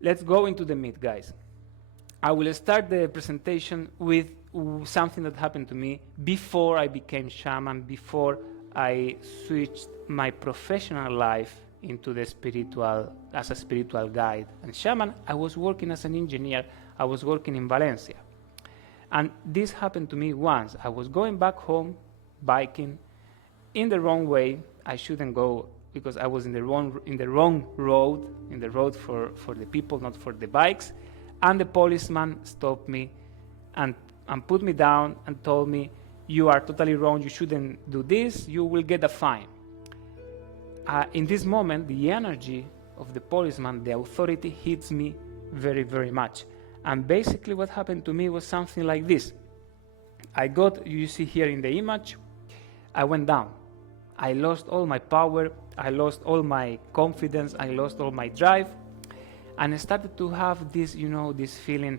let's go into the meat, guys. I will start the presentation with something that happened to me before I became shaman, before I switched my professional life into the spiritual, as a spiritual guide and shaman. I was working as an engineer. I was working in Valencia. And this happened to me once. I was going back home, biking, in the wrong way. I shouldn't go because I was in the wrong road for the people, not for the bikes. And the policeman stopped me and put me down and told me, you are totally wrong, you shouldn't do this, you will get a fine. In this moment, the energy of the policeman, the authority, hits me very, very much. And basically what happened to me was something like this. You see here in the image, I went down. I lost all my power, I lost all my confidence, I lost all my drive, and I started to have this, this feeling,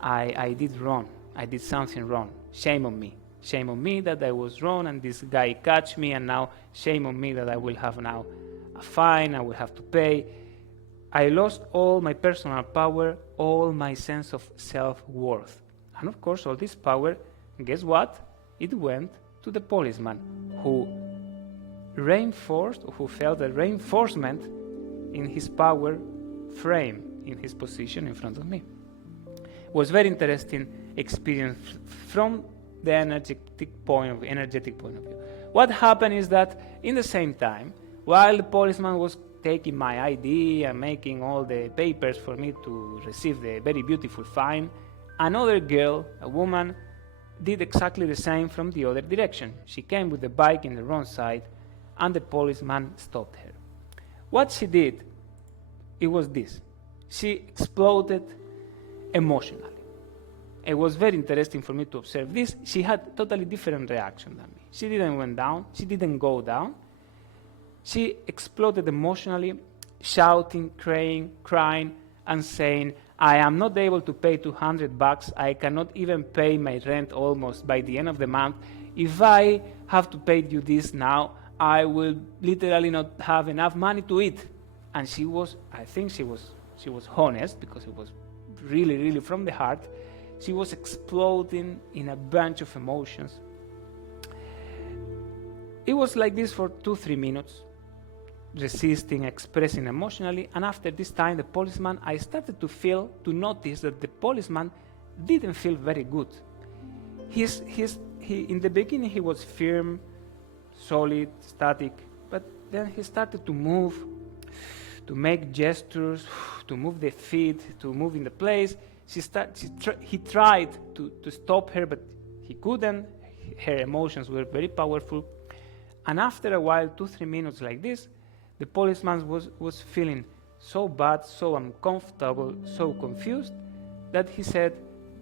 I did wrong, I did something wrong, shame on me. Shame on me that I was wrong and this guy catch me, and now shame on me that I will have now a fine, I will have to pay. I lost all my personal power, all my sense of self-worth. And of course, all this power, guess what? It went to the policeman who felt a reinforcement in his power frame, in his position in front of me. It was very interesting experience from the energetic point of view. What happened is that in the same time, while the policeman was taking my ID and making all the papers for me to receive the very beautiful fine, another girl, a woman, did exactly the same from the other direction. She came with the bike in the wrong side, and the policeman stopped her. What she did, it was this. She exploded emotionally. It was very interesting for me to observe this. She had totally different reaction than me. She didn't went down. She didn't go down. She exploded emotionally, shouting, crying, and saying, I am not able to pay $200. I cannot even pay my rent almost by the end of the month. If I have to pay you this now, I will literally not have enough money to eat. And I think she was honest, because it was really, really from the heart. She was exploding in a bunch of emotions. It was like this for 2-3 minutes, resisting, expressing emotionally, and after this time, the policeman, I started to notice that the policeman didn't feel very good. In the beginning, he was firm, solid, static, but then he started to move, to make gestures, to move the feet, to move in the place. He tried to stop her, but he couldn't. Her emotions were very powerful. And after a while, 2-3 minutes like this, the policeman was feeling so bad, so uncomfortable, so confused, that he said,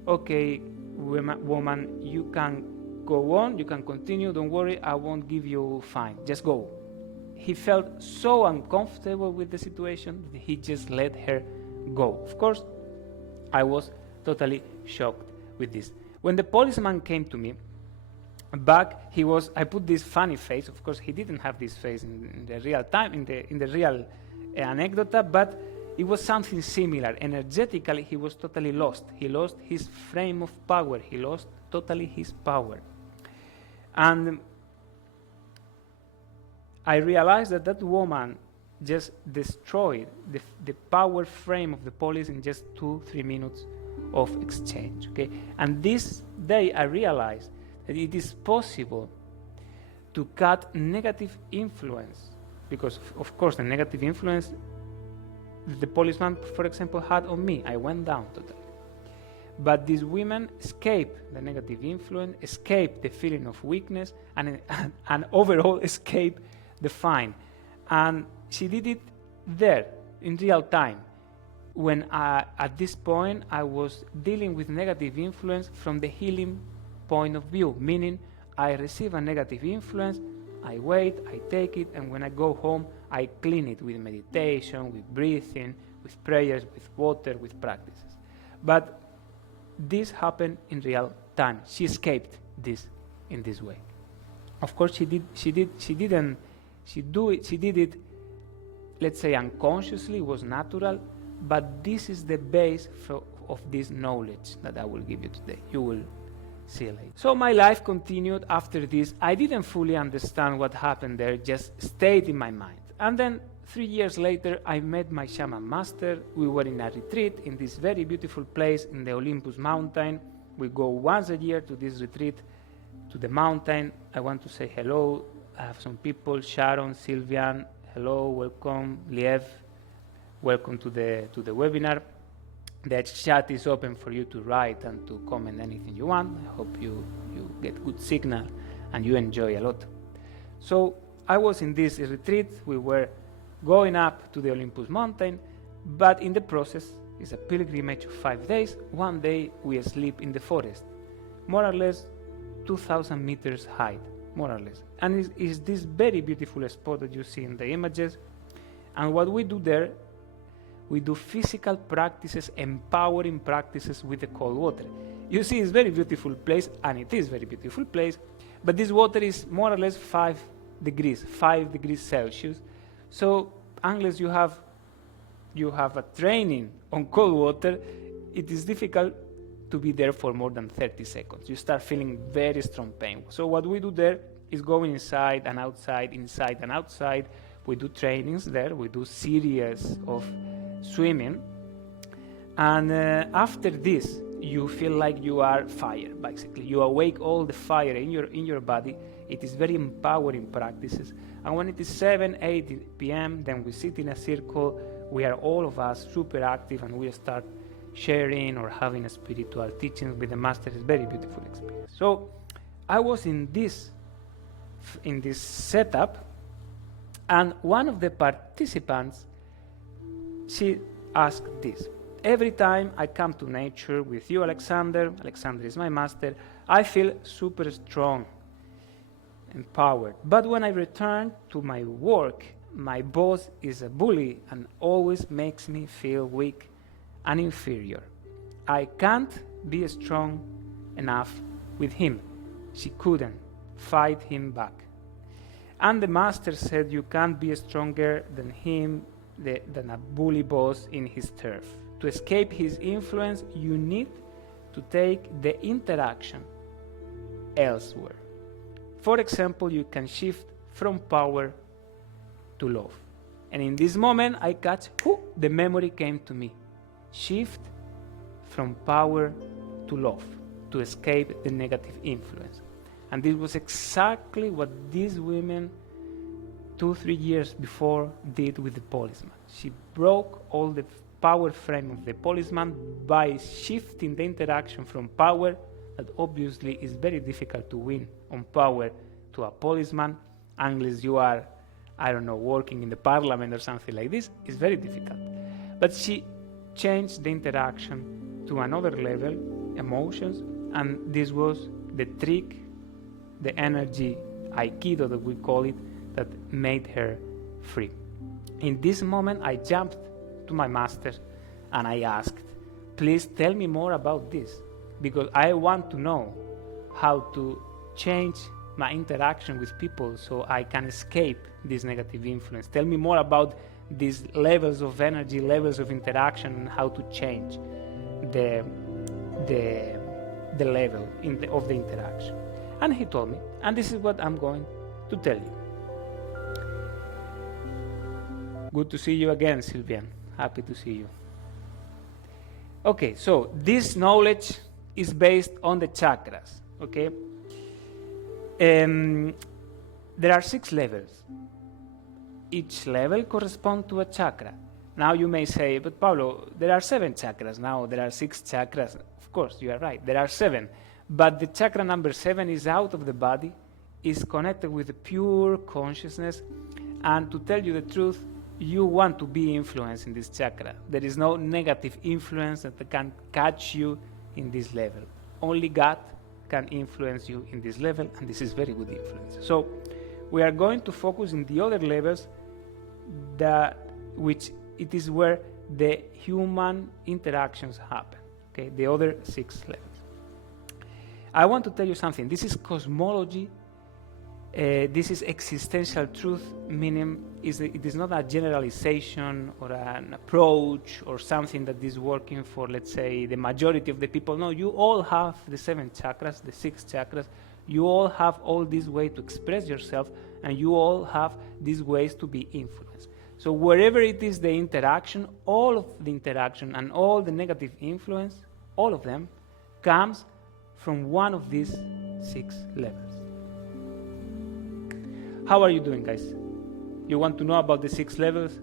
okay, woman, you can go on, you can continue, don't worry, I won't give you a fine, just go. He felt so uncomfortable with the situation that he just let her go. Of course, I was totally shocked with this. When the policeman came to me, I put this funny face. Of course, he didn't have this face in the real time, in the real anecdote, but it was something similar. Energetically, he was totally lost. He lost his frame of power. He lost totally his power. And I realized that woman just destroyed the power frame of the police in just 2-3 minutes of exchange. Okay, and this day I realized that it is possible to cut negative influence, because of course the negative influence the policeman, for example, had on me, I went down totally. But these women escaped the negative influence, escaped the feeling of weakness, and overall escaped the fine. And she did it there, in real time, when at this point I was dealing with negative influence from the healing point of view, meaning I receive a negative influence, I wait, I take it, and when I go home, I clean it with meditation, with breathing, with prayers, with water, with practices. But this happened in real time. She escaped this in this way. Of course, she did it, let's say unconsciously, it was natural, but this is the base of this knowledge that I will give you today. You will see later. So my life continued after this. I didn't fully understand what happened there, just stayed in my mind. And then 3 years later, I met my shaman master. We were in a retreat in this very beautiful place in the Olympus mountain. We go once a year to this retreat, to the mountain. I want to say hello. I have some people, Sharon, Sylvian, hello, welcome, Liev, welcome to the webinar. The chat is open for you to write and to comment anything you want. I hope you get good signal and you enjoy a lot. So I was in this retreat. We were going up to the Olympus mountain, but in the process, it's a pilgrimage of 5 days. One day we sleep in the forest, more or less 2,000 meters high, more or less. And it's this very beautiful spot that you see in the images. And what we do there, we do physical practices, empowering practices with the cold water. You see, it's a very beautiful place, and it is a very beautiful place, but this water is more or less 5 degrees Celsius. So unless you have a training on cold water, it is difficult to be there for more than 30 seconds. You start feeling very strong pain. So what we do there is going inside and outside, inside and outside. We do trainings there. We do series of swimming. And after this, you feel like you are fire, basically. You awake all the fire in your body. It is very empowering practices. And when it is 7, 8 p.m., then we sit in a circle. We are all of us super active, and we start sharing or having a spiritual teachings with the master. It's very beautiful experience. So I was in this setup, and one of the participants, she asked this: every time I come to nature with you, Alexander is my master, I feel super strong, empowered. But when I return to my work, my boss is a bully and always makes me feel weak and inferior. I can't be strong enough with him. She couldn't fight him back. And the master said, you can't be stronger than him, than a bully boss in his turf. To escape his influence, you need to take the interaction elsewhere. For example, you can shift from power to love. And in this moment, I catch, the memory came to me. Shift from power to love, to escape the negative influence. And this was exactly what these women 2-3 years before did with the policeman. She broke all the power frame of the policeman by shifting the interaction from power, that obviously is very difficult to win on power, to a policeman, unless you are, I don't know, working in the parliament or something like this. It's very difficult. But she changed the interaction to another level, emotions, and this was the trick, the energy, aikido that we call it, that made her free. In this moment, I jumped to my master and I asked, please tell me more about this, because I want to know how to change my interaction with people so I can escape this negative influence. Tell me more about these levels of energy, levels of interaction, and how to change the level of the interaction. And he told me, and this is what I'm going to tell you. Good to see you again, Sylvian. Happy to see you. Okay, so this knowledge is based on the chakras, okay? There are 6 levels. Each level corresponds to a chakra. Now you may say, but Pablo, there are 7 chakras. Now there are 6 chakras. Of course, you are right. There are 7. But the chakra number 7 is out of the body, is connected with the pure consciousness. And to tell you the truth, you want to be influenced in this chakra. There is no negative influence that can catch you in this level. Only God can influence you in this level, and this is very good influence. So we are going to focus in the other levels, which it is where the human interactions happen. Okay, the other 6 levels. I want to tell you something. This is cosmology This is existential truth, meaning it is not a generalization or an approach or something that is working for, let's say, the majority of the people. No, you all have the 7 chakras, the 6 chakras. You all have all these ways to express yourself, and you all have these ways to be influenced. So wherever it is the interaction, all of the interaction and all the negative influence, all of them, comes from one of these 6 levels. How are you doing, guys? You want to know about the 6 levels?